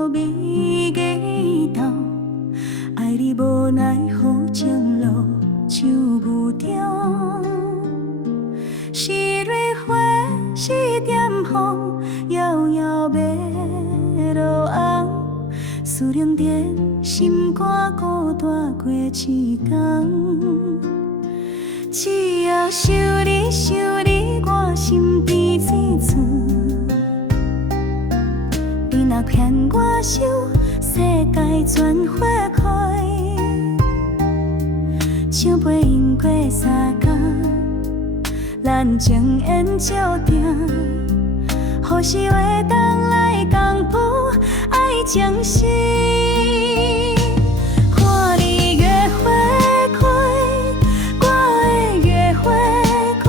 了美艺豆，爱你无奈何情路像雾中。是蕊花，是点风，遥遥要落红。思念在心肝孤单过一天。只要想你想你，我心边酸酸。你若牵我手，世界全花开。唱陪因过三更，咱情缘注定。何时会当来共谱爱情史？看你月花开，我的月花开，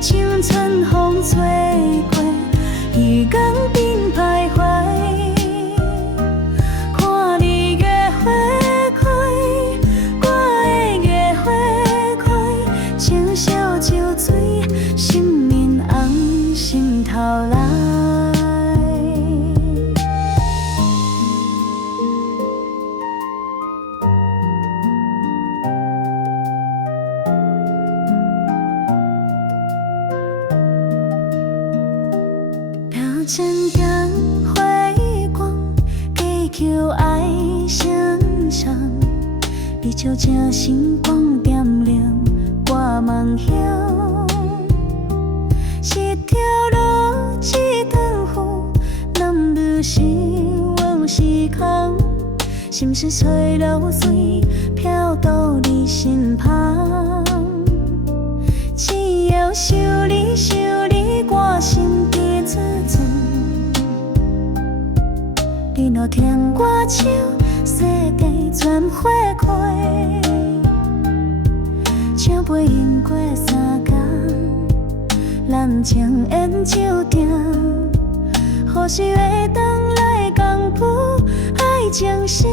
青春风吹过，鱼缸边徘徊。看你月花开，我的月花开，情烧酒醉，心面红，心头来。千点辉光，祈求爱成双。你笑正星光点亮我梦乡。一条路，一段路，男女是往是空。心事吹流水，飘到你身旁。只要想你想你，我心底自尊。你若牵我手，世界全花开。唱陪因过三更，咱情缘注定。何时会当来共谱爱情史？